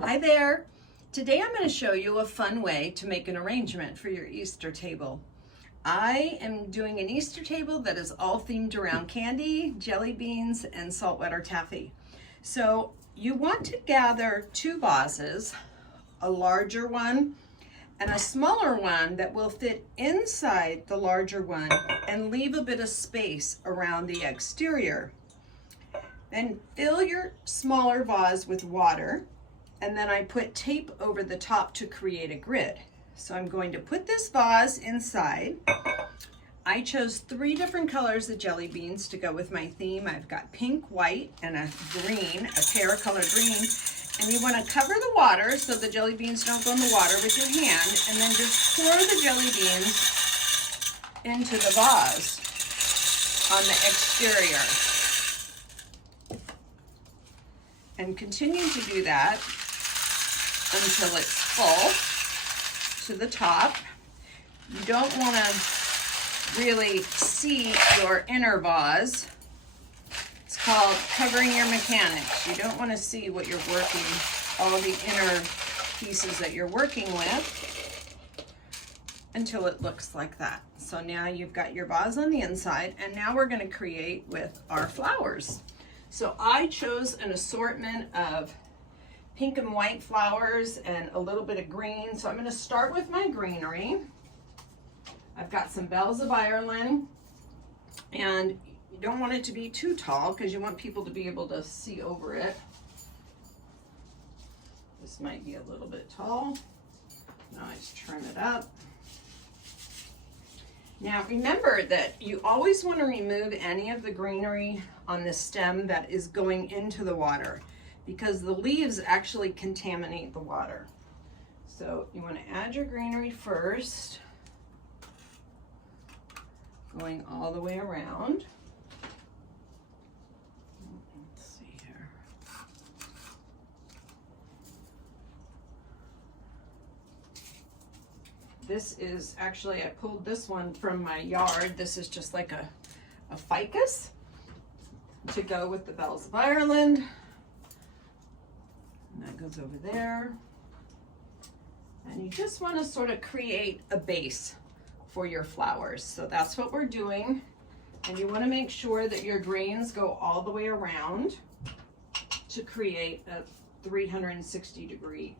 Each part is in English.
Hi there. Today I'm going to show you a fun way to make an arrangement for your Easter table. I am doing an Easter table that is all themed around candy, jelly beans, and saltwater taffy. So you want to gather two vases, a larger one and a smaller one that will fit inside the larger one and leave a bit of space around the exterior. Then fill your smaller vase with water, and then I put tape over the top to create a grid. So I'm going to put this vase inside. I chose 3 different colors of jelly beans to go with my theme. I've got pink, white, and a green, a pear colored green. And you want to cover the water so the jelly beans don't go in the water with your hand, and then just pour the jelly beans into the vase on the exterior. And continue to do that until it's full to the top. You don't want to really see your inner vase. It's called covering your mechanics. You don't want to see what you're working, all the inner pieces that you're working with, until it looks like that. So now you've got your vase on the inside, and now we're going to create with our flowers. So I chose an assortment of pink and white flowers and a little bit of green. So I'm going to start with my greenery. I've got some bells of Ireland, and you don't want it to be too tall because you want people to be able to see over it. This might be a little bit tall. Now I just turn it up. Now remember that you always want to remove any of the greenery on the stem that is going into the water, because the leaves actually contaminate the water. So you want to add your greenery first, going all the way around. Let's see here. This is actually, I pulled this one from my yard. This is just like a ficus to go with the bells of Ireland. And that goes over there. And you just want to sort of create a base for your flowers. So that's what we're doing. And you want to make sure that your greens go all the way around to create a 360-degree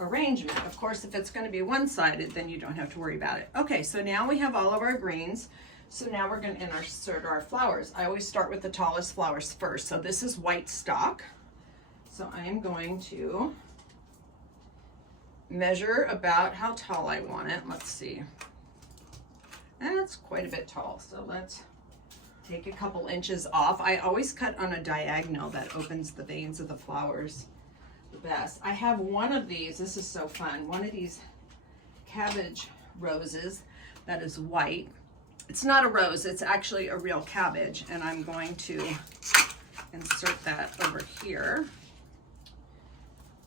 arrangement. Of course, if it's going to be one-sided, then you don't have to worry about it. Okay, so now we have all of our greens. So now we're going to insert our flowers. I always start with the tallest flowers first. So this is white stock. So I am going to measure about how tall I want it. Let's see. That's quite a bit tall. So let's take a couple inches off. I always cut on a diagonal. That opens the veins of the flowers the best. I have one of these. This is so fun. One of these Cabbage Roses that is white. It's not a rose. It's actually a real cabbage. And I'm going to insert that over here.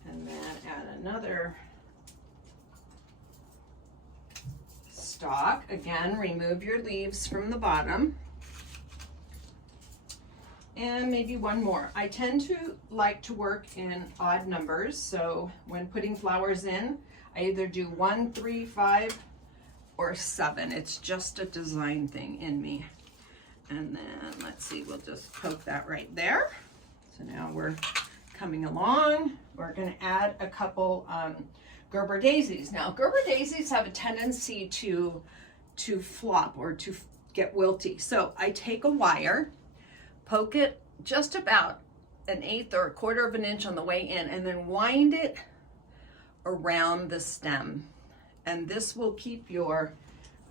And then add another stalk. Again, remove your leaves from the bottom. And maybe one more. I tend to like to work in odd numbers. So when putting flowers in, I either do 1, 3, 5, or 7. It's just a design thing in me. And then let's see, we'll just poke that right there. So now we're coming along. We're going to add a couple Gerber daisies. Now Gerber daisies have a tendency to flop or to get wilty. So I take a wire, poke it just about 1/8 or 1/4 of an inch on the way in, and then wind it around the stem. And this will keep your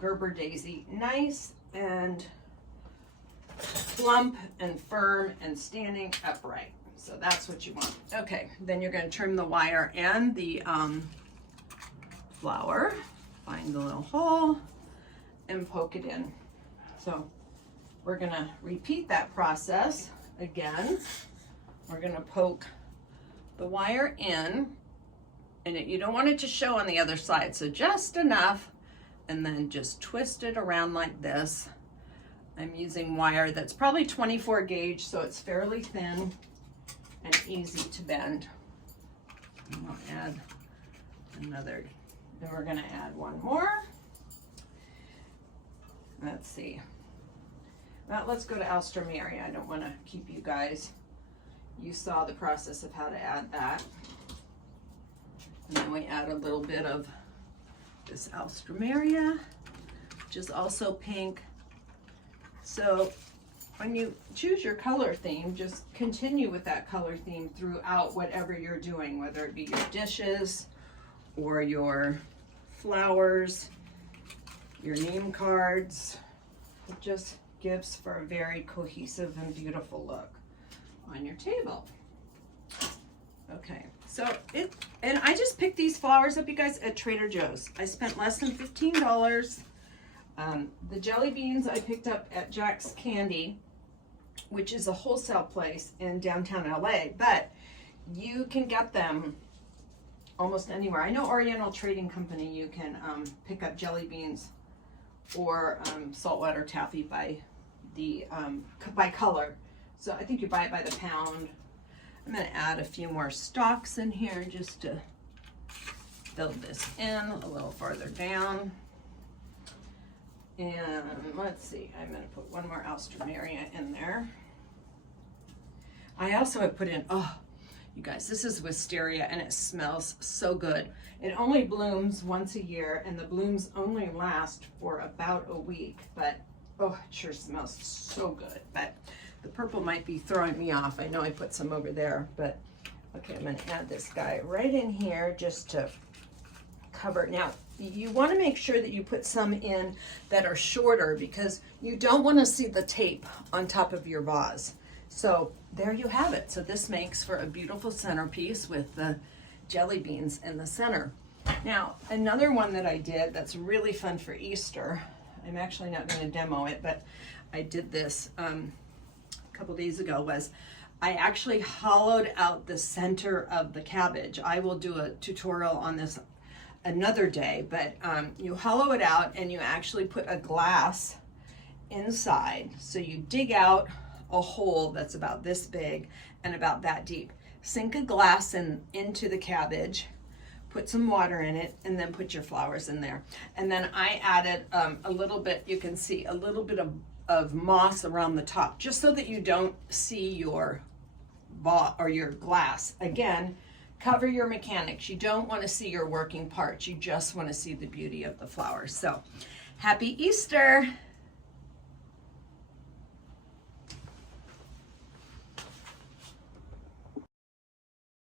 Gerber daisy nice and plump and firm and standing upright. So that's what you want. Okay, then you're going to trim the wire and the flower. Find the little hole and poke it in. So we're going to repeat that process again. We're going to poke the wire in, and you don't want it to show on the other side, so just enough, and then just twist it around like this. I'm using wire that's probably 24 gauge, so it's fairly thin and easy to bend. And I'll add another, and we're gonna add one more. Let's see. Well, let's go to Alstroemeria. I don't want to keep you guys. You saw the process of how to add that. And then we add a little bit of this Alstroemeria, which is also pink. So when you choose your color theme, just continue with that color theme throughout whatever you're doing, whether it be your dishes or your flowers, your name cards. It just gives for a very cohesive and beautiful look on your table. Okay, so and I just picked these flowers up, you guys, at Trader Joe's. I spent less than $15. The jelly beans I picked up at Jack's Candy, which is a wholesale place in downtown LA, but you can get them almost anywhere. I know Oriental Trading Company, you can pick up jelly beans or saltwater taffy by the by color. So I think you buy it by the pound. I'm going to add a few more stalks in here just to build this in a little farther down. And let's see, I'm going to put one more Alstroemeria in there. I also have put in, oh, you guys, this is wisteria and it smells so good. It only blooms once a year and the blooms only last for about a week, but oh, it sure smells so good. But the purple might be throwing me off. I know I put some over there, but okay, I'm going to add this guy right in here just to cover. Now, you want to make sure that you put some in that are shorter because you don't want to see the tape on top of your vase. So there you have it. So this makes for a beautiful centerpiece with the jelly beans in the center. Now, another one that I did that's really fun for Easter, I'm actually not going to demo it, but I did this a couple days ago, was I actually hollowed out the center of the cabbage. I will do a tutorial on this another day, but you hollow it out and you actually put a glass inside. So you dig out a hole that's about this big and about that deep. Sink a glass into the cabbage, put some water in it, and then put your flowers in there. And then I added a little bit, you can see a little bit of moss around the top, just so that you don't see your or your glass. Again, cover your mechanics. You don't want to see your working parts. You just want to see the beauty of the flowers. So, happy Easter!